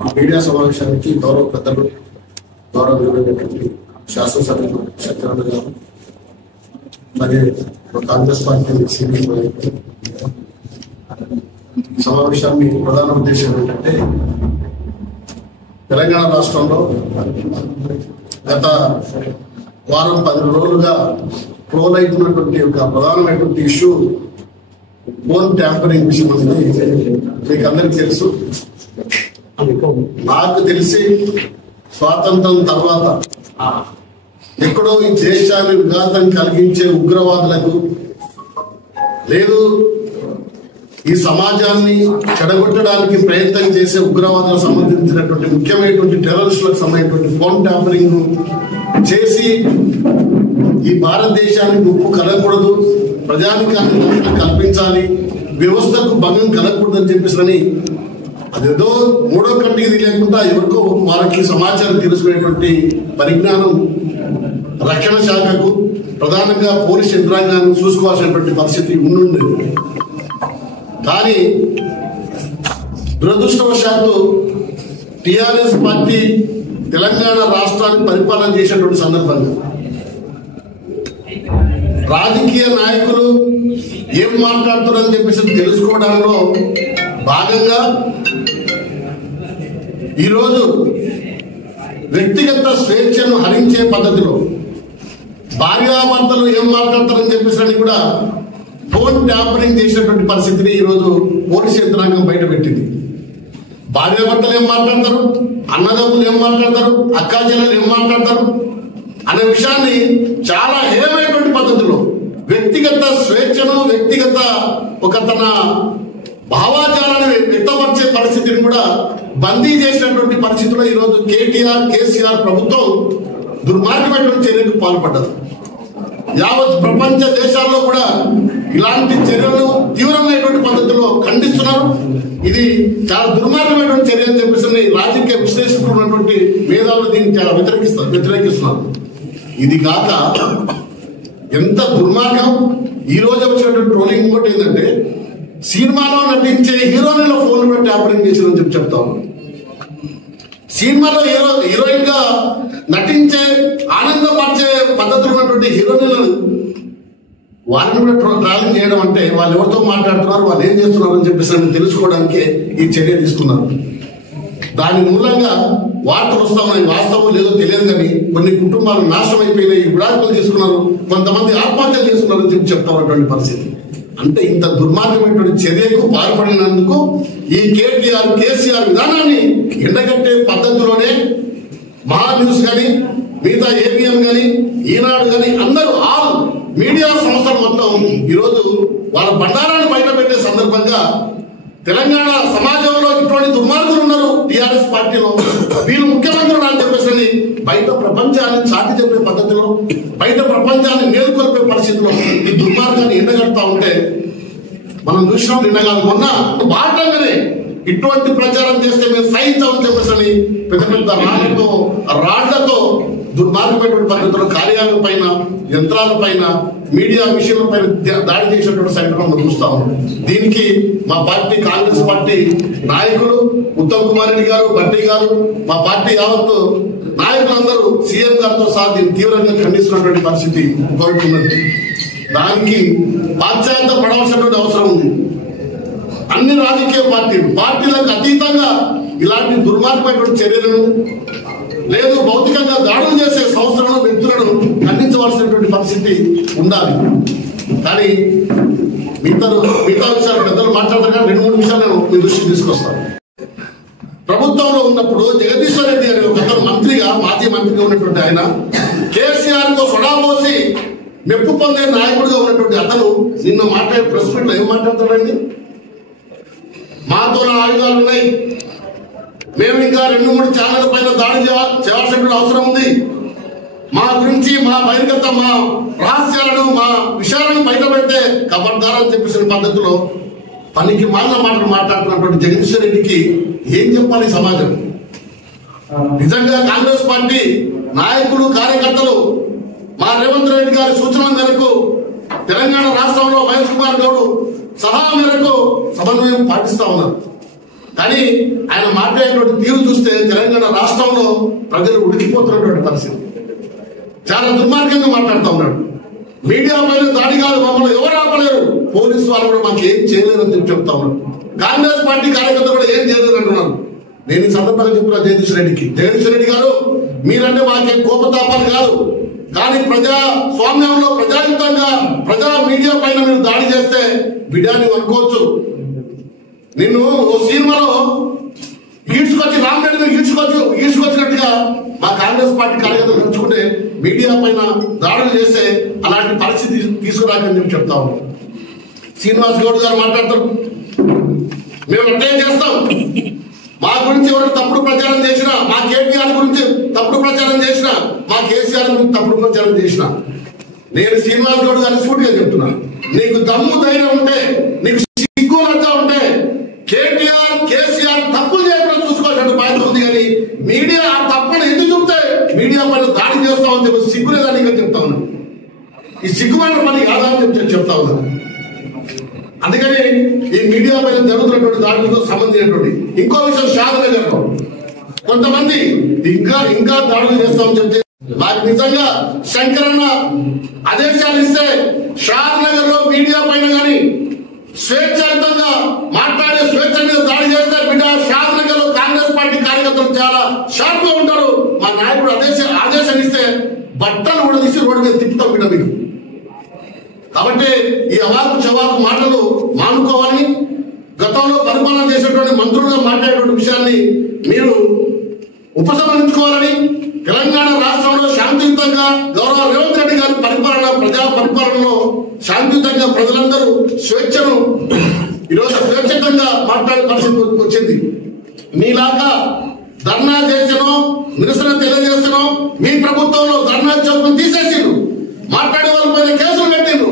Media సమావేశానికి గౌరవ పెద్దలు గౌరవ శాసనసభ్యులు సత్యనారాయణ గారు అలాగే కాంగ్రెస్ పార్టీ సీనియర్ సమావేశాన్ని ప్రధాన ఉద్దేశం ఏంటంటే తెలంగాణ రాష్ట్రంలో గత వారం 10 రోజులుగా ట్రోల్ అవుతున్నటువంటి ఒక ప్రధానమైనటువంటి ఇష్యూ ఫోన్ ట్యాంపరింగ్ విషయం అనేది మీకు అందరికీ తెలుసు. నాకు తెలిసి స్వాతంత్రం తర్వాత ఎక్కడో ఈ దేశాన్ని విఘాతం కలిగించే ఉగ్రవాదులకు లేదు ఈ సమాజాన్ని చెడగొట్టడానికి ప్రయత్నం చేసే ఉగ్రవాదులకు సంబంధించినటువంటి ముఖ్యమైనటువంటి టెర్రరిస్టులకు సంబంధించినటువంటి ఫోన్ ట్యాంపరింగ్ చేసి ఈ భారతదేశానికి ముప్పు కలగకూడదు, ప్రజానికాన్ని కల్పించాలి, వ్యవస్థకు భంగం కలగకూడదని చెప్పేసి అదేదో మూడో కంటికి లేకుండా ఎవరికో వారికి సమాచారం తెలుసుకునేటువంటి పరిజ్ఞానం రక్షణ శాఖకు ప్రధానంగా పోలీస్ యంత్రాంగాన్ని చూసుకోవాల్సినటువంటి పరిస్థితి ఉండుంది. కానీ దురదృష్టవశాత్తు టిఆర్ఎస్ పార్టీ తెలంగాణ రాష్ట్రాన్ని పరిపాలన చేసినటువంటి సందర్భంగా రాజకీయ నాయకులు ఏం మాట్లాడుతున్నారని చెప్పేసి తెలుసుకోవడంలో భాగంగా ఈరోజు వ్యక్తిగత స్వేచ్ఛను హరించే పద్ధతిలో భార్యాభర్తలు ఏం మాట్లాడతారని చెప్పేసి కూడా ఫోన్ ట్యాంపరింగ్ చేసినటువంటి పరిస్థితిని ఈరోజు పోలీస్ యంత్రాంగం బయటపెట్టింది. భార్యాభర్తలు ఏం మాట్లాడతారు, అన్నదమ్ములు ఏం మాట్లాడతారు, అక్కాచెల్లెలు ఏం మాట్లాడతారు అనే విషయాన్ని చాలా హేయమైనటువంటి పద్ధతిలో వ్యక్తిగత స్వేచ్ఛను వ్యక్తిగత ఒక తన భావాజాలను వ్యక్తపరిచే పరిస్థితిని కూడా బందీ చేసినటువంటి పరిస్థితిలో ఈరోజు కేసీఆర్ ప్రభుత్వం దుర్మార్గమైనటువంటి చర్యకు పాల్పడ్డది. యావత్ ప్రపంచ దేశాల్లో కూడా ఇలాంటి చర్యలు తీవ్రమైనటువంటి పద్ధతిలో ఖండిస్తున్నారు. ఇది చాలా దుర్మార్గమైనటువంటి చర్య అని చెప్పేసి రాజకీయ విశ్లేషకులు ఉన్నటువంటి మేధావులు దీన్ని చాలా వ్యతిరేకిస్తున్నారు. ఇది కాక ఎంత దుర్మార్గం ఈ రోజు వచ్చినటువంటి ట్రోలింగ్ ఇంకోటి ఏంటంటే సినిమాలో నటించే హీరోయిన్ల ఫోన్ పెట్టి ట్యాంపరింగ్ చేసిందని చెప్పి చెప్తాను. సినిమాలో హీరోయిన్ గా నటించే ఆనందపరిచే పద్ధతులు ఉన్నటువంటి హీరోయిన్లను వారిని కూడా ట్రాలింగ్ చేయడం అంటే వాళ్ళు ఎవరితో మాట్లాడుతున్నారు, వాళ్ళు ఏం చేస్తున్నారు అని చెప్పేసి తెలుసుకోవడానికి ఈ చర్య తీసుకున్నారు. దాని మూలంగా వార్తలు వస్తా ఉన్నాయి, వాస్తవం లేదో తెలియదు కానీ కొన్ని కుటుంబాలు నాశనం అయిపోయినాయి, విడాకులు తీసుకున్నారు, కొంతమంది ఆత్మహత్యలు చేసుకున్నారు అని చెప్పి చెప్తామన్నటువంటి పరిస్థితి. అంటే ఇంత దుర్మార్గమైనటువంటి చర్యకు పాల్పడినందుకు ఈ కేసీఆర్ విధానాన్ని ఎండగట్టే పద్ధతిలోనే మహా న్యూస్ కానీ మిగతా ఏబిఎం కానీ ఈనాడు కానీ అందరూ ఆల్ మీడియా సంస్థలు మొత్తం ఈరోజు వాళ్ళ బండారాన్ని బయట పెట్టే సందర్భంగా తెలంగాణ సమాజంలో ఇటువంటి దుర్మార్గులు ఉన్నారు టిఆర్ఎస్ పార్టీలో, వీళ్ళు ముఖ్యమంత్రులు అని చెప్పేసి బయట ప్రపంచాన్ని చాటి చెప్పే పద్ధతిలో బయట ప్రపంచాన్ని మేలుకొల్పే పరిస్థితిలో ఈ దుర్మార్గాన్ని ఎండగడతా ఉంటే మనం చూసినాం. నిన్న కాదు మొన్న బాటంగానే ఇటువంటి ప్రచారం చేస్తే మేము సహించామని చెప్పేసి పెద్ద పెద్ద రాళ్లతో దుర్మార్గమైనటువంటి పద్ధతిలో కార్యాలయం పైన యంత్రాల పైన మీడియా విషయాల పైన దాడి చేసినటువంటి సంఘటన మనం చూస్తాము. దీనికి మా పార్టీ కాంగ్రెస్ పార్టీ నాయకులు ఉత్తమ్ కుమార్ రెడ్డి గారు, భట్టి గారు, మా పార్టీ యావత్తు నాయకులందరూ సీఎం గారితో సహా దీన్ని తీవ్రంగా ఖండిస్తున్నటువంటి పరిస్థితి కోరుతున్నది. దానికి పాశ్చాత్య పడవలసినటువంటి అవసరం ఉంది. అన్ని రాజకీయ పార్టీలకు అతీతంగా ఇలాంటి దుర్మార్గమైనటువంటి చర్యలను లేదు భౌతికంగా దాడులు చేసే సంస్థలను వ్యక్తులను ఖండించవలసినటువంటి పరిస్థితి ఉండాలి. కానీ మిగతా విషయాలు పెద్దలు మాట్లాడతారు. 2-3 విషయాలు నేను మీ దృష్టికి తీసుకొస్తాను. ప్రభుత్వంలో ఉన్నప్పుడు జగదీశ్వర్ రెడ్డి అనే ఒక మంత్రిగా మాజీ మంత్రిగా ఉన్నటువంటి ఆయన కేసీఆర్ కు సొడా పోసి మెప్పు పొందే నాయకుడిగా ఉన్నటువంటి అతను నిన్న మాట్లాడే ప్రెస్ మీట్ లో ఏం మాట్లాడతాడండి? మాతో ఆయుధాలు ఉన్నాయి, మేము ఇంకా 2-3 ఛానళ్ల పైన దాడి చేయాల్సిన అవసరం ఉంది, మా గురించి మా బహిర్గత మా రహస్యాలను మా విషయాలను బయట పెడితే ఖబర్దారని చెప్పేసిన పద్ధతిలో పనికి మాటలు మాట్లాడుతున్నటువంటి జగదీశ్వర్ రెడ్డికి ఏం చెప్పాలి సమాజం? నిజంగా కాంగ్రెస్ పార్టీ నాయకులు కార్యకర్తలు మా రేవంత్ రెడ్డి గారి సూచన మేరకు తెలంగాణ రాష్ట్రంలో మహేష్ కుమార్ గౌడ్ సలహా మేరకు సమన్వయం పాటిస్తా ఉన్నారు. కానీ ఆయన మాట్లాడేటువంటి తీరు చూస్తే తెలంగాణ రాష్ట్రంలో ప్రజలు ఉడికిపోతున్నటువంటి పరిస్థితి. చాలా దుర్మార్గంగా మాట్లాడుతూ ఉన్నాడు. మీడియా పైన దాడి కాదు, మమ్మల్ని ఎవరు ఆపలేరు, పోలీసు వాళ్ళు కూడా మాకు ఏం చేయలేరని చెప్పి చెప్తా ఉన్నాడు. కాంగ్రెస్ పార్టీ కార్యకర్తలు కూడా ఏం చేయలేరు అంటున్నారు. నేను ఈ సందర్భంగా చెప్తున్నా జగదీష్ రెడ్డి గారు, మీరంటే మాకేం కోపతాపాలు కాదు, కానీ ప్రజాస్వామ్యంలో ప్రజాయుతంగా ప్రజా మీడియా పైన మీరు దాడి చేస్తే బిడ్డాన్ని అనుకోవచ్చు. నిన్ను ఓ సినిమాలో ఈడ్చుకొచ్చి రామరెడ్డి ఈడ్చుకొచ్చినట్టుగా మా కాంగ్రెస్ పార్టీ కార్యకర్తలు నడుచుకుంటే మీడియా పైన దాడులు చేస్తే అలాంటి పరిస్థితి తీసుకురాకని చెప్పి చెప్తా ఉన్నాం. శ్రీనివాస్ గౌడ్ గారు మాట్లాడతారు, మేము అట్టే చేస్తాం, మా గురించి ఎవరైనా తప్పుడు ప్రచారం చేసినా, మా కేటీఆర్ గురించి తప్పుడు ప్రచారం చేసినా, మా కేసీఆర్ గురించి తప్పుడు ప్రచారం చేసినా, నేను శ్రీనివాస్ గౌడ్ గారిని సూటిగా చెప్తున్నా, నీకు దమ్ము ధైర్యం ఉంటే, నీకు సిగ్గు లజ్జ ఉంటే కేటీఆర్ కేసీఆర్ తప్పులు చేయకుండా చూసుకోవాల్సిన బాధ్యత ఉంది. కానీ మీడియా ఆ తప్పును ఎందుకు చూస్తే మీడియా పైన దాడి చేస్తామని చెప్పి సిగ్గు లేదని ఇంకా చెప్తా ఉన్నాను. ఈ సిగ్గుమైన పని కాదా అని చెప్పి చెప్తా ఉన్నాను. అందుకని ఈ మీడియా పైన జరుగుతున్నటువంటి దాడులతో సంబంధించినటువంటి ఇంకో విషయం, షాద్నగర్ కొంతమంది ఇంకా దాడులు చేస్తామని చెప్తే మాకు నిజంగా శంకరన్న ఆదేశాలు ఇస్తే షాద్నగర్ లో మీడియా పైన కానీ స్వేచ్ఛాయుతంగా మాట్లాడే స్వేచ్ఛ మీద దాడి చేస్తే బిడ్డ షాద్నగర్ లో కాంగ్రెస్ పార్టీ కార్యకర్తలు చాలా షార్ప్ గా ఉంటారు. మా నాయకుడు ఆదేశాలు ఇస్తే బట్టలు కూడా తీసి రోడ్డు మీద తిప్పుతాం బిడ్డ మీకు. కాబట్టి ఈ అవాకు చవాకు మాటలు మానుకోవాలని, గతంలో పరిపాలన చేసేటువంటి మంత్రులుగా మాట్లాడేటువంటి విషయాన్ని మీరు ఉపసంహరించుకోవాలని, తెలంగాణ రాష్ట్రంలో శాంతియుతంగా గౌరవ రేవంత్ రెడ్డి గారి ప్రజా పరిపాలనలో శాంతియుతంగా ప్రజలందరూ స్వేచ్ఛను ఈరోజు స్వేచ్ఛంగా మాట్లాడే పరిస్థితి వచ్చింది. మీలాగా ధర్నా చేసినో నిరసన తెలియజేసినో మీ ప్రభుత్వంలో ధర్నా చౌకను తీసేసిండ్రు, మాట్లాడే వాళ్ళ పైన కేసులు పెట్టిండ్రు,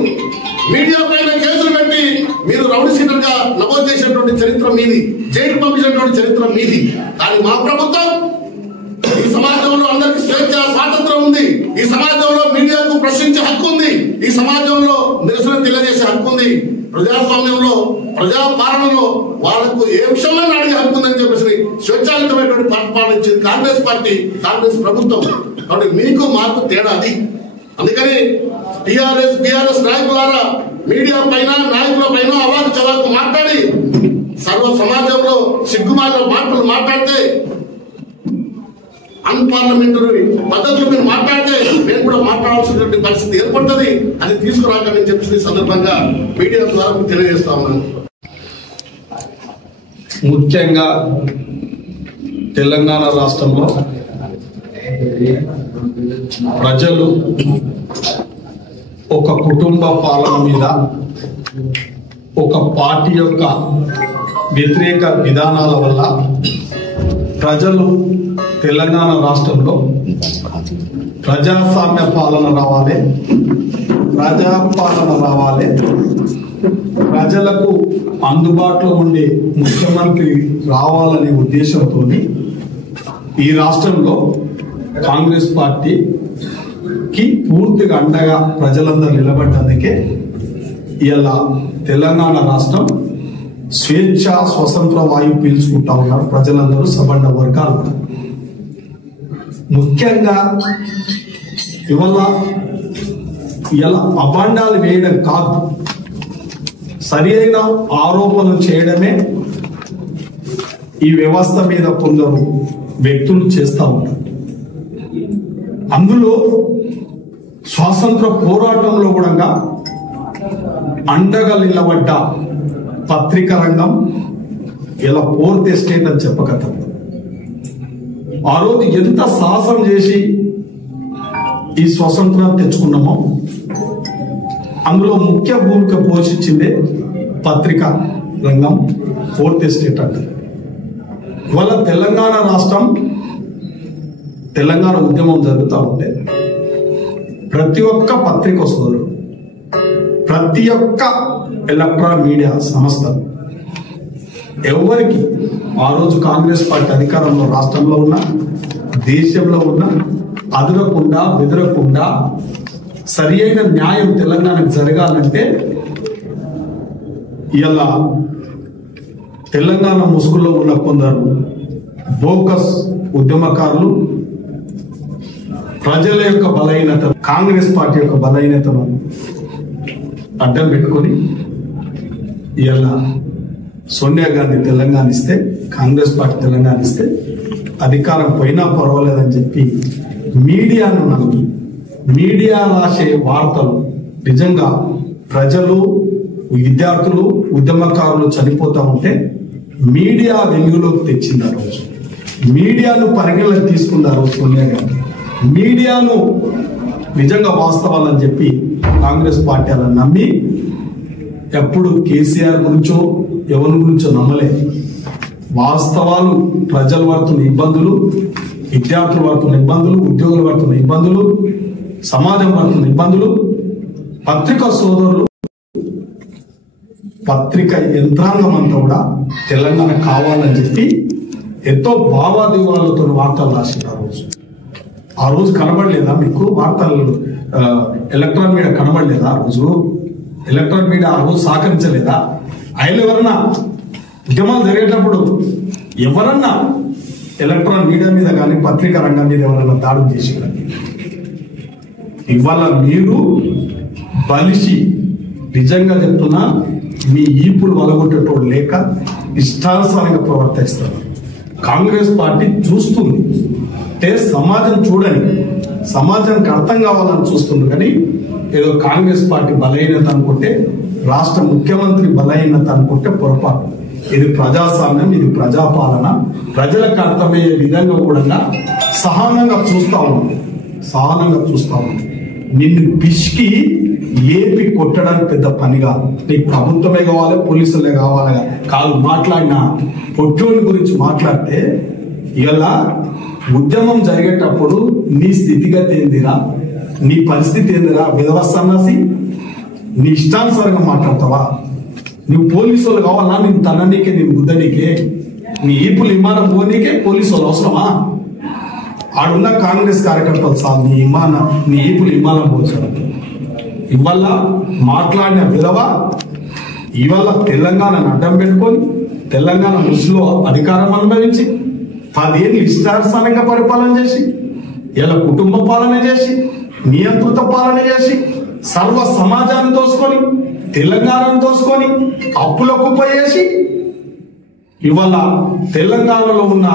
మీడియా పైన కేసులు పెట్టి మీరు రౌడీ షీటర్ గా నమోదు చేసినటువంటి చరిత్ర మీది, జైలు పంపించినటువంటి చరిత్ర మీది. కానీ మా ప్రభుత్వం ఈ సమాజంలో అందరికి స్వేచ్ఛ స్వాతంత్రం ఉంది, ఈ సమాజంలో మీడియాకు ప్రశ్నించే హక్కు ఉంది, ఈ సమాజంలో నిరసన తెలియజేసే హక్కు ఉంది, ప్రజాస్వామ్యంలో ప్రజా పాలనలో వాళ్లకు ఏ విషయంలో అడిగే హక్కు ఉందని చెప్పేసి స్వేచ్ఛాయుతమైనటువంటి పరిపాలన ఇచ్చింది కాంగ్రెస్ పార్టీ, కాంగ్రెస్ ప్రభుత్వం. కాబట్టి మీకు మాకు తేడా అది. అందుకని టిఆర్ఎస్ నాయకులారా మీడియా పైన నాయకుల పైన అవాకు చవాకు మాట్లాడి సర్వ సమాజంలో సిగ్గుమాల మాటలు మాట్లాడితే, అన్పార్లమెంటరీ పద్ధతులు మీరు మాట్లాడితే మేము కూడా మాట్లాడాల్సినటువంటి పరిస్థితి ఏర్పడుతుంది. అది తీసుకురాకని చెప్పి సందర్భంగా మీడియా ద్వారా తెలియజేస్తా ఉన్నాను. ముఖ్యంగా తెలంగాణ రాష్ట్రంలో ప్రజలు ఒక కుటుంబ పాలన మీద, ఒక పార్టీ యొక్క వ్యతిరేక విధానాల వల్ల ప్రజలు తెలంగాణ రాష్ట్రంలో ప్రజాస్వామ్య పాలన రావాలి, ప్రజాపాలన రావాలి, ప్రజలకు అందుబాటులో ఉండే ముఖ్యమంత్రి రావాలనే ఉద్దేశంతో ఈ రాష్ట్రంలో కాంగ్రెస్ పార్టీకి పూర్తిగా అండగా ప్రజలందరూ నిలబడ్డందుకే ఇలా తెలంగాణ రాష్ట్రం స్వేచ్ఛ స్వతంత్ర వాయువు పీల్చుకుంటా ఉన్నారు ప్రజలందరూ, సబండ వర్గాలు. ముఖ్యంగా ఇవాళ ఇలా అభాండాలు వేయడం కాదు, సరి అయిన ఆరోపణలు చేయడమే ఈ వ్యవస్థ మీద కొందరు వ్యక్తులు చేస్తూ ఉంటారు. అందులో స్వాతంత్ర పోరాటంలో కూడా అండగా నిలబడ్డ పత్రికా రంగం ఇలా ఫోర్త్ ఎస్టేట్ అని చెప్పగలం. ఆ రోజు ఎంత సాహసం చేసి ఈ స్వతంత్రం తెచ్చుకున్నామో అందులో ముఖ్య భూమిక పోషించిందే పత్రికా రంగం, ఫోర్త్ ఎస్టేట్ అంటారు. ఇవాళ తెలంగాణ రాష్ట్రం, తెలంగాణ ఉద్యమం జరుగుతూ ఉంటే ప్రతి ఒక్క పత్రిక సోదరుడు, ప్రతి ఒక్క ఎలక్ట్రానిక్ మీడియా సంస్థ ఎవరికి ఆ రోజు కాంగ్రెస్ పార్టీ అధికారంలో రాష్ట్రంలో ఉన్న దేశంలో ఉన్న అదరకుండా బెదరకుండా సరి అయిన న్యాయం తెలంగాణకు జరగాలంటే ఇలా తెలంగాణ ముసుగులో ఉన్న కొందరు బోకస్ ఉద్యమకారులు ప్రజల యొక్క బలహీనత, కాంగ్రెస్ పార్టీ యొక్క బలహీనతను అడ్డం పెట్టుకొని ఇలా సోనియా గాంధీ తెలంగాణ ఇస్తే, కాంగ్రెస్ పార్టీ తెలంగాణ ఇస్తే అధికారం పోయినా పర్వాలేదని చెప్పి మీడియాను నమ్మి, మీడియా రాసే వార్తలు నిజంగా ప్రజలు, విద్యార్థులు, ఉద్యమకారులు చనిపోతా ఉంటే మీడియా వెలుగులోకి తెచ్చింది ఆ రోజు. మీడియాను పరిగణలోకి తీసుకున్నారు సోనియా గాంధీ. మీడియాను నిజంగా వాస్తవాలని చెప్పి కాంగ్రెస్ పార్టీ అలా నమ్మి ఎప్పుడు కేసీఆర్ గురించో ఎవరి గురించో నమ్మలేదు. వాస్తవాలు, ప్రజలు పడుతున్న ఇబ్బందులు, విద్యార్థులు పడుతున్న ఇబ్బందులు, ఉద్యోగులు పడుతున్న ఇబ్బందులు, సమాజం పడుతున్న ఇబ్బందులు, పత్రికా సోదరులు, పత్రిక యంత్రాంగం అంతా కూడా తెలంగాణ కావాలని చెప్పి ఎంతో భావాదివాలతో వార్తలు రాశారు. ఆ రోజు కనబడలేదా మీకు? వార్తలు ఎలక్ట్రానిక్ మీడియా కనబడలేదా? ఆ రోజు ఎలక్ట్రానిక్ మీడియా ఆ రోజు సహకరించలేదా? ఆయన ఎవరన్నా ఉద్యమాలు జరిగేటప్పుడు ఎవరన్నా ఎలక్ట్రానిక్ మీడియా మీద కానీ పత్రికా రంగం మీద ఎవరన్నా దాడులు చేసేవారు? ఇవాళ మీరు బలిసి, నిజంగా చెప్తున్నా, మీ ఈపులు వలగొట్టేటోడు లేక ఇష్టానుసారంగా ప్రవర్తిస్తారు. కాంగ్రెస్ పార్టీ చూస్తుంది అంటే సమాజం చూడని, సమాజానికి అర్థం కావాలని చూస్తుంది. కానీ ఏదో కాంగ్రెస్ పార్టీ బలహీనత అనుకుంటే, రాష్ట్ర ముఖ్యమంత్రి బలహీనత అనుకుంటే పొరపాటు. ఇది ప్రజాస్వామ్యం, ఇది ప్రజాపాలన. ప్రజలకు అర్థమయ్యే విధంగా కూడా సహనంగా చూస్తా ఉన్నాం. నిన్ను పిసికి లేపి కొట్టడానికి పెద్ద పని కాదు. నీకు ప్రభుత్వమే కావాలి, పోలీసులే కావాలి కాదు. మాట్లాడిన పొట్టోని గురించి మాట్లాడితే ఇలా ఉద్యమం జరిగేటప్పుడు నీ స్థితిగతి ఏందిరా, నీ పరిస్థితి ఏందిరా? విధవ సన్నాసి, నీ ఇష్టానుసారంగా మాట్లాడతావా? నువ్వు పోలీసులు కావాలా? నేను తననీకే, నేను గుద్దనీకే, నీ ఈపులు విమానం పోనీకే పోలీసు వాళ్ళు అవసరమా? ఆడున్న కాంగ్రెస్ కార్యకర్తలు సార్ నీ ఈపులు విమానం పోల్చడం. ఇవాళ మాట్లాడిన విధవ ఇవాళ తెలంగాణను అడ్డం పెట్టుకొని తెలంగాణ ముసుగులో అధికారం అనుభవించి 10 ఏళ్ళు ఇష్టానుసారంగా పరిపాలన చేసి, ఇలా కుటుంబ పాలన చేసి, నియంత్రిత పాలన చేసి, సర్వ సమాజాన్ని దోసుకొని, తెలంగాణను దోసుకొని, అప్పుల కుప్ప చేసి, ఇవాళ తెలంగాణలో ఉన్న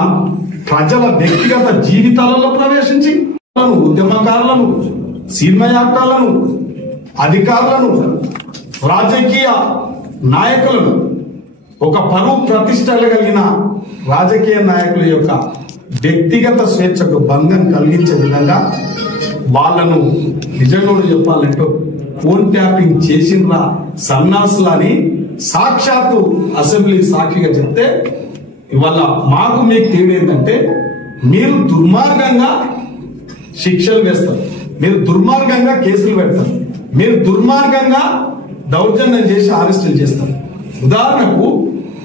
ప్రజల వ్యక్తిగత జీవితాలలో ప్రవేశించి ఉద్యమకారులను, సినిమా యాక్టర్లను, అధికారులను, రాజకీయ నాయకులను, ఒక పరువు ప్రతిష్టలు కలిగిన రాజకీయ నాయకుల యొక్క వ్యక్తిగత స్వేచ్ఛకు భంగం కలిగించే విధంగా వాళ్ళను నిజంగా చెప్పాలంటే ఫోన్ ట్యాపింగ్ చేసిన సన్నాసులని సాక్షాత్తు అసెంబ్లీ సాక్షిగా చెప్తే, ఇవాళ మాకు మీకు తేడేంటంటే మీరు దుర్మార్గంగా శిక్షలు వేస్తారు, మీరు దుర్మార్గంగా కేసులు పెడతారు, మీరు దుర్మార్గంగా దౌర్జన్యం చేసి అరెస్టులు చేస్తారు. ఉదాహరణకు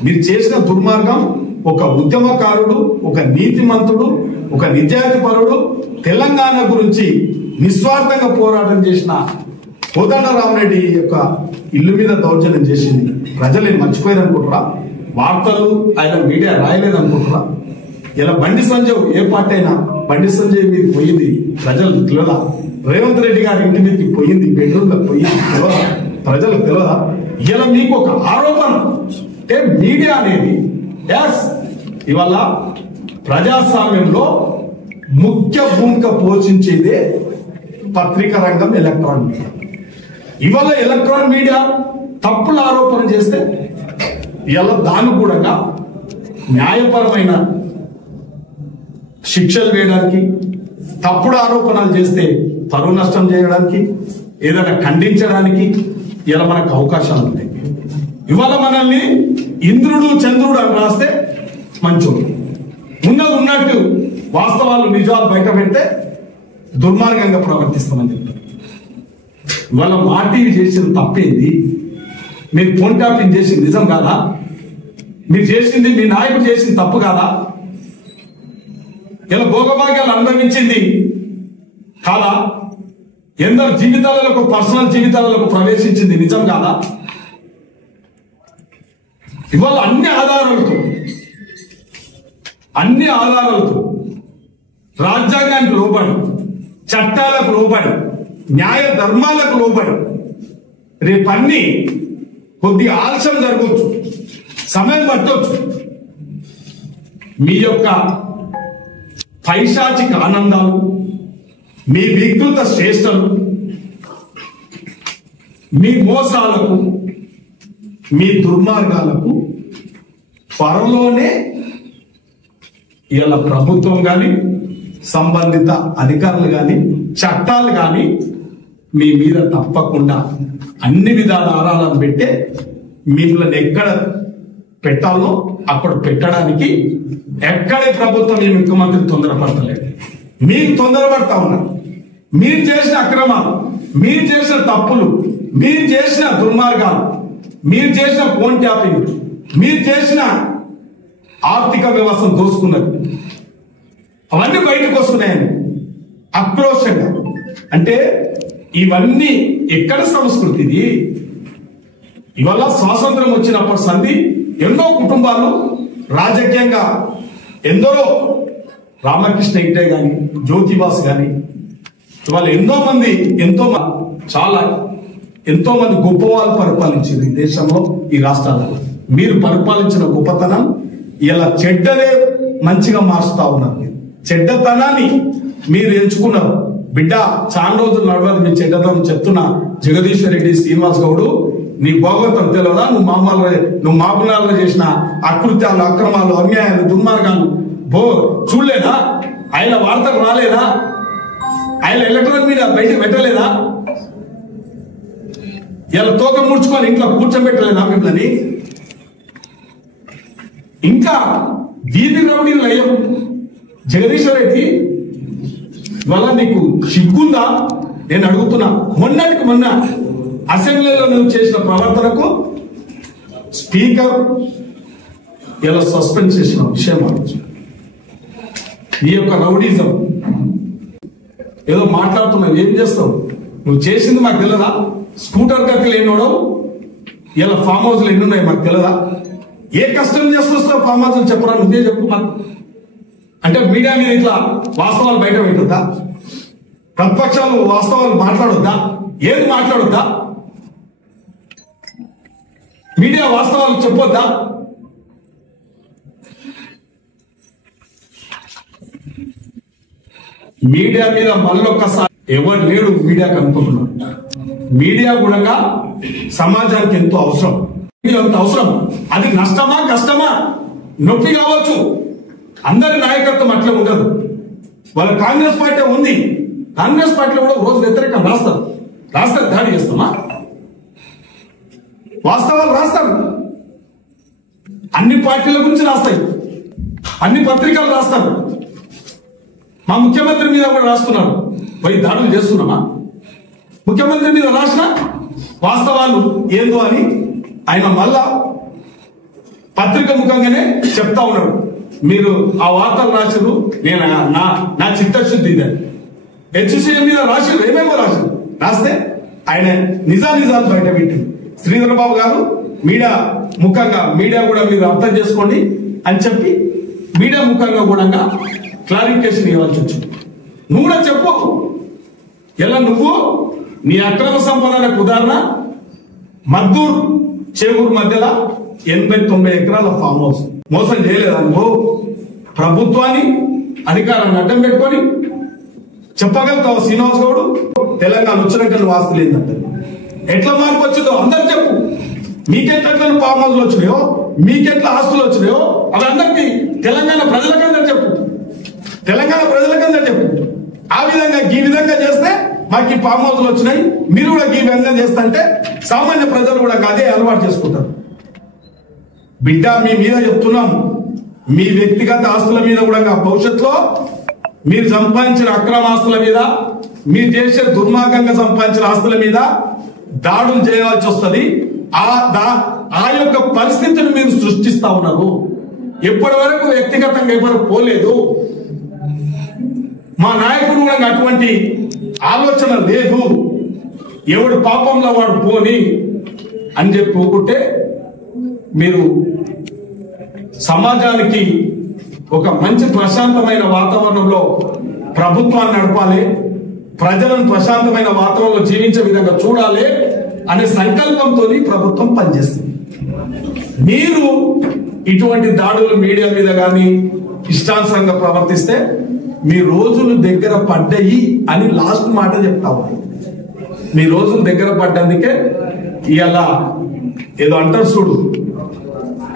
మీరు చేసిన దుర్మార్గం, ఒక ఉద్యమకారుడు, ఒక నీతిమంతుడు, ఒక నిజాయితీపరుడు, తెలంగాణ గురించి నిస్వార్థంగా పోరాటం చేసిన కోదండరామరెడ్డి యొక్క ఇల్లు మీద దౌర్జన్యం చేసింది. ప్రజలు మర్చిపోయారు అనుకుంటారా? వార్తలు ఆయన మీడియా రాయలేదనుకుంటారా? ఇలా బండి సంజయ్, ఏ పార్టీ అయినా బండి సంజయ్ మీద పోయింది ప్రజలకు తెలియదా? రేవంత్ రెడ్డి గారి ఇంటి మీదకి పోయింది, బెడ్రూమ్ లో పోయింది తెలియదా? ప్రజలకు తెలియదా? ఇలా మీకు ఒక ఆరోపణ అంటే మీడియా అనేది ఇవాళ ప్రజాస్వామ్యంలో ముఖ్య భూమిక పోషించేదే పత్రికా రంగం, ఎలక్ట్రానిక్ మీడియా. ఇవాళ ఎలక్ట్రానిక్ మీడియా తప్పుల ఆరోపణ చేస్తే ఇలా దాన్ని కూడా న్యాయపరమైన శిక్షలు వేయడానికి, తప్పుడు ఆరోపణలు చేస్తే పరువు నష్టం చేయడానికి, ఏదైనా ఖండించడానికి ఇలా మనకు అవకాశాలు ఉంటాయి. ఇవాళ మనల్ని ఇంద్రుడు చంద్రుడు అని రాస్తే మంచోడు, ఉన్నట్టు వాస్తవాలు నిజాలు బయట పెడితే దుర్మార్గంగా ప్రవర్తిస్తామని చెప్తారు. ఇవాళ పార్టీలు చేసిన తప్పేంది? మీరు ఫోన్ ట్యాపింగ్ చేసింది నిజం కాదా? మీరు చేసింది, మీ నాయకుడు చేసింది తప్పు కాదా? ఇలా భోగభాగ్యాలు అనుభవించింది కాదా? ఎందరు జీవితాలకు, పర్సనల్ జీవితాలకు ప్రవేశించింది నిజం కాదా? ఇవాళ అన్ని ఆధారాలతో రాజ్యాంగానికి లోబడి, చట్టాలకు లోబడి, న్యాయ ధర్మాలకు లోబడి రేపన్నీ కొద్దిగా ఆలస్యం జరగవచ్చు, సమయం పట్టవచ్చు. మీ యొక్క పైశాచిక ఆనందాలు, మీ వికృత శ్రేష్టలు, మీ మోసాలకు, మీ దుర్మార్గాలకు త్వరలోనే ఇలా ప్రభుత్వం కానీ, సంబంధిత అధికారులు కానీ, చట్టాలు కానీ మీ మీద తప్పకుండా అన్ని విధాల ఆరాలను పెట్టే మిమ్మల్ని ఎక్కడ పెట్టాలో అక్కడ పెట్టడానికి ఎక్కడే ప్రభుత్వం ఈ ముఖ్యమంత్రి తొందరపడతలేదు. మీరు తొందరపడతా ఉన్నారు. మీరు చేసిన అక్రమాలు, మీరు చేసిన తప్పులు, మీరు చేసిన దుర్మార్గాలు, మీరు చేసిన ఫోన్ ట్యాపింగ్, మీరు చేసిన ఆర్థిక వ్యవస్థను దోసుకున్నది అవన్నీ బయటకు వస్తున్నాయని ఆక్రోశంగా. అంటే ఇవన్నీ ఎక్కడ సంస్కృతి ఇది? ఇవాళ స్వాతంత్రం వచ్చినప్పటి సంధి ఎన్నో కుటుంబాలు రాజకీయంగా ఎందరో రామకృష్ణ ఇట్టే గాని, జ్యోతిబాస్ గాని, ఇవాళ ఎంతో మంది గొప్ప వాళ్ళు పరిపాలించారు ఈ దేశంలో, ఈ రాష్ట్రాలలో. మీరు పరిపాలించిన గొప్పతనం ఇలా చెడ్డదే మంచిగా మారుస్తా ఉన్నారు. చెడ్డతనాన్ని మీరు ఎంచుకున్నారు. బిడ్డ చాలా రోజులు నడవదు మీ చెడ్డతనం చెప్తున్నా. జగదీశ్వర్ రెడ్డి, శ్రీనివాస్ గౌడ్, నీ భోగతం తెలియదా? నువ్వు మామూలుగా చేసిన అకృత్యాలు, అక్రమాలు, అన్యాయాలు, దుర్మార్గాలు చూడలేదా? ఆయన వార్తలు రాలేదా? ఆయన ఎలక్ట్రానిక్ మీడియా బయటకు పెట్టలేదా? ఇలా తోక ముడుచుకొని ఇంట్లో కూర్చోబెట్టలేదా మిమ్మల్ని? ఇంకా వీధి రౌడీలు అయ్యాం. జగదీశ్వర్ రెడ్డి, ఇవాళ నీకు సిగ్గుందా? నేను అడుగుతున్నా. మొన్నటికి మొన్న అసెంబ్లీలో నువ్వు చేసిన ప్రవర్తనకు స్పీకర్ ఇలా సస్పెండ్ చేసిన విషయం నీ యొక్క రౌడీజం ఏదో మాట్లాడుతున్నావు. ఏం చేస్తావు? నువ్వు చేసింది మాకు తెలియదా? స్కూటర్ గక్కలు ఎన్నోడవు, ఇలా ఫామ్ హౌస్లు ఎన్ని ఉన్నాయి మాకు తెలియదా? ఏ కష్టం చేస్తున్నావు ఫామ్ హౌస్ చెప్పరా? నువ్వే చెప్పు మాకు. అంటే మీడియా మీద ఇట్లా వాస్తవాలు బయట పెట్టొద్దా? ప్రతిపక్షాలు వాస్తవాలు మాట్లాడొద్దా? ఏది మాట్లాడొద్దా? మీడియా వాస్తవాలు చెప్పొద్దా? మీడియా మీద మళ్ళొక్కసారి ఎవరు లేడు మీడియాకి అనుకుంటున్నాడు. మీడియా కూడా సమాజానికి ఎంతో అవసరం. అంత అవసరం. అది నష్టమా కష్టమా నొప్పి కావచ్చు. అందరి నాయకత్వం అట్లా ఉండదు. వాళ్ళ కాంగ్రెస్ పార్టీ ఉంది. కాంగ్రెస్ పార్టీలో కూడా రోజు వ్యతిరేకం రాస్తారు. దాడి చేస్తామా? వాస్తవాలు రాస్తారు. అన్ని పార్టీల గురించి రాస్తాయి, అన్ని పత్రికలు రాస్తారు. మా ముఖ్యమంత్రి మీద కూడా రాస్తున్నారు. పోయి దాడులు చేస్తున్నామా? ముఖ్యమంత్రి మీద రాసిన వాస్తవాలు ఏందో అని ఆయన మళ్ళా పత్రిక ముఖంగానే చెప్తా ఉన్నాడు. మీరు ఆ వార్తలు రాశారు, నేను నా చిత్తశుద్ధి ఇదే. హెచ్సిఎం మీద రాశారు, ఏమేమో రాస్తే ఆయన నిజాలు బయట పెట్టింది. శ్రీధర్ బాబు గారు మీడియా ముఖంగా, మీడియా కూడా మీరు అర్థం చేసుకోండి అని చెప్పి మీడియా ముఖంగా కూడా క్లారిఫికేషన్ ఇవ్వాల్సి వచ్చింది. నువ్వు కూడా చెప్పు. ఎలా నువ్వు నీ అక్రమ సంపాదనకు ఉదాహరణ మద్దూరు చేగూరు మధ్యలో 80-90 ఎకరాల ఫామ్ హౌస్ మోసం చేయలేదా నువ్వు? ప్రభుత్వాన్ని అధికారాన్ని అడ్డం పెట్టుకొని చెప్పగలుగుతావు శ్రీనివాస్ గౌడ్? తెలంగాణ వచ్చినాక నువ్వు ఆస్తులు ఏంటంటే ఎట్లా మార్పు వచ్చిందో అందరు చెప్పు. మీకెట్లా ఫామ్ హౌస్లు వచ్చినాయో, మీకెట్లా ఆస్తులు వచ్చినాయో అవి అందరికి తెలంగాణ ప్రజలకందరూ చెప్పు. ఆ విధంగా ఈ విధంగా చేస్తే మాకు ఈ ఫామ్ హౌస్లు వచ్చినాయి, మీరు కూడా ఈ విధంగా చేస్తుంటే సామాన్య ప్రజలు కూడా అదే అలవాటు చేసుకుంటారు. బిడ్డ మీ మీద చెప్తున్నాం, మీ వ్యక్తిగత ఆస్తుల మీద కూడా భవిష్యత్తులో మీరు సంపాదించిన అక్రమ ఆస్తుల మీద, మీరు చేసే దుర్మార్గంగా సంపాదించిన ఆస్తుల మీద దాడులు చేయాల్సి వస్తుంది. ఆ యొక్క పరిస్థితిని మీరు సృష్టిస్తా ఉన్నారు. ఇప్పటి వరకు వ్యక్తిగతంగా ఎవరు పోలేదు. మా నాయకుడు కూడా అటువంటి ఆలోచన లేదు. ఎవడు పాపంలో వాడు పోని అని చెప్పి పోకుంటే మీరు సమాజానికి ఒక మంచి ప్రశాంతమైన వాతావరణంలో ప్రభుత్వాన్ని నడపాలి, ప్రజలను ప్రశాంతమైన వాతావరణంలో జీవించే విధంగా చూడాలి అనే సంకల్పంతో ప్రభుత్వం పనిచేస్తుంది. మీరు ఇటువంటి దాడులు మీడియా మీద కానీ ఇష్టానుసారంగా ప్రవర్తిస్తే మీ రోజులు దగ్గర పడ్డాయి అని లాస్ట్ మాట చెప్తావు. మీ రోజులు దగ్గర పడ్డందుకే ఇలా ఏదో అంటారు చూడు,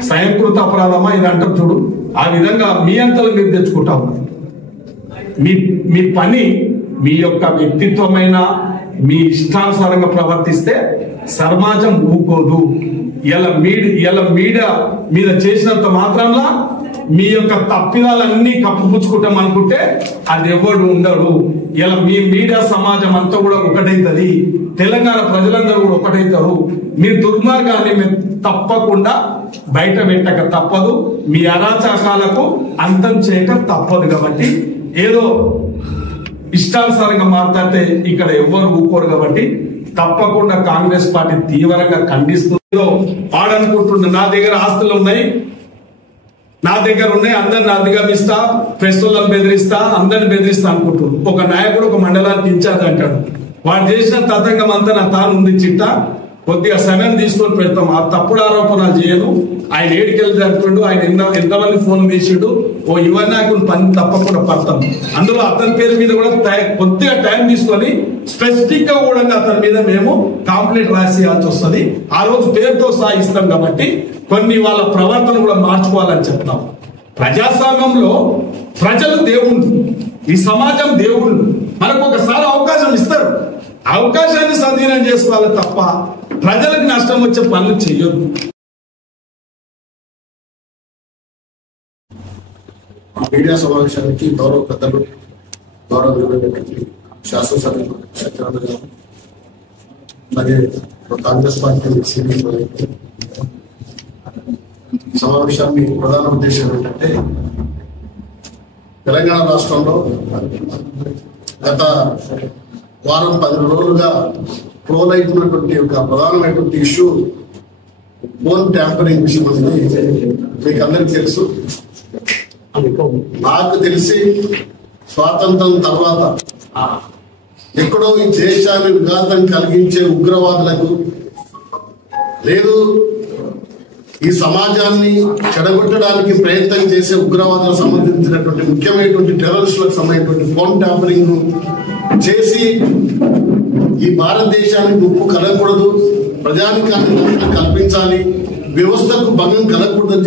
స్వయంకృత అపరాధమా ఇది అంటారు చూడు, ఆ విధంగా మీ అంతలు మీరు తెచ్చుకుంటా ఉన్నారు. మీ పని మీ యొక్క వ్యక్తిత్వమైన మీ ఇష్టానుసారంగా ప్రవర్తిస్తే సమాజం ఊకోదు. ఇలా మీడియా మీద చేసినంత మాత్రంలో మీ యొక్క తప్పిదాలన్నీ కప్పుపుచ్చుకుంటాం అనుకుంటే అది ఎవడు ఉండడు. ఇలా మీ మీడియా సమాజం అంతా కూడా ఒకటైతుంది, తెలంగాణ ప్రజలందరూ కూడా ఒకటైతారు. మీ దుర్మార్గాన్ని మేము తప్పకుండా బయట పెట్టక తప్పదు, మీ అరాచకాలకు అంతం చేయక తప్పదు. కాబట్టి ఏదో ఇష్టానుసారంగా మాట్లాడితే ఇక్కడ ఎవ్వరు ఊకోరు. కాబట్టి తప్పకుండా కాంగ్రెస్ పార్టీ తీవ్రంగా ఖండిస్తుందో వాడనుకుంటుండే నా దగ్గర ఆస్తులు ఉన్నాయి, అందరిని అధిగమిస్తా, ప్రెస్సులను బెదిరిస్తా, అందరిని బెదిరిస్తా అనుకుంటున్నాడు. ఒక నాయకుడు ఒక మండలానికి ఇన్ఛార్జ్ అంటాడు, వాడు చేసిన తతంగం అంతా నా తాను ఉంది చిట్టా, కొద్దిగా సమయం తీసుకొని పెడతాం. ఆ తప్పుడు ఆరోపణలు చేయను. ఆయన ఏడికెళ్ళి జరిపిండు, ఆయన ఎంతమంది ఫోన్ తీసిండు, ఓ యువ నాయకుని పని తప్పకుండా పడతాం. అందులో అతని పేరు మీద కూడా కొద్దిగా టైం తీసుకొని స్పెసిఫిక్ గా కూడా అతని మీద మేము కంప్లైంట్ రాసేయాల్సి వస్తుంది. ఆ రోజు పేరుతో సాగిస్తాం. కాబట్టి కొన్ని వాళ్ళ ప్రవర్తన కూడా మార్చుకోవాలని చెప్తాం. ప్రజాస్వామ్యంలో ప్రజలు దేవుళ్ళు, ఈ సమాజం దేవుళ్ళు. మనకు ఒకసారి అవకాశం ఇస్తారు, అవకాశాన్ని సద్వినియోగం చేసుకోవాలి తప్ప ప్రజలకు నష్టం వచ్చే పనులు చేయొద్దు. మీడియా సమావేశానికి గౌరవ పెద్దలు, గౌరవ శాసనసభ్యులు సత్యనారాయణ గారు, అలాగే కాంగ్రెస్ పార్టీ సీనియర్ సమావేశాన్ని ప్రధాన ఉద్దేశం ఏంటంటే తెలంగాణ రాష్ట్రంలో గత వారం 10 రోజులుగా ట్రోల్ అవుతున్నటువంటి ఒక ప్రధానమైనటువంటి ఇష్యూ ఫోన్ ట్యాంపరింగ్ విషయం అనేది మీకు అందరికీ తెలుసు. నాకు తెలిసి స్వాతంత్రం తర్వాత ఎక్కడో ఈ దేశాన్ని విఘాతం కలిగించే ఉగ్రవాదులకు, లేదు ఈ సమాజాన్ని చెడగొట్టడానికి ప్రయత్నం చేసే ఉగ్రవాదులకు సంబంధించినటువంటి ముఖ్యమైనటువంటి టెర్రరిస్టులకు సంబంధించినటువంటి ఫోన్ ట్యాంపరింగ్ చేసి ఈ భారతదేశానికి ముప్పు కలగకూడదు, ప్రజానికాన్ని కల్పించాలి, వ్యవస్థకు భంగం కలగకూడదని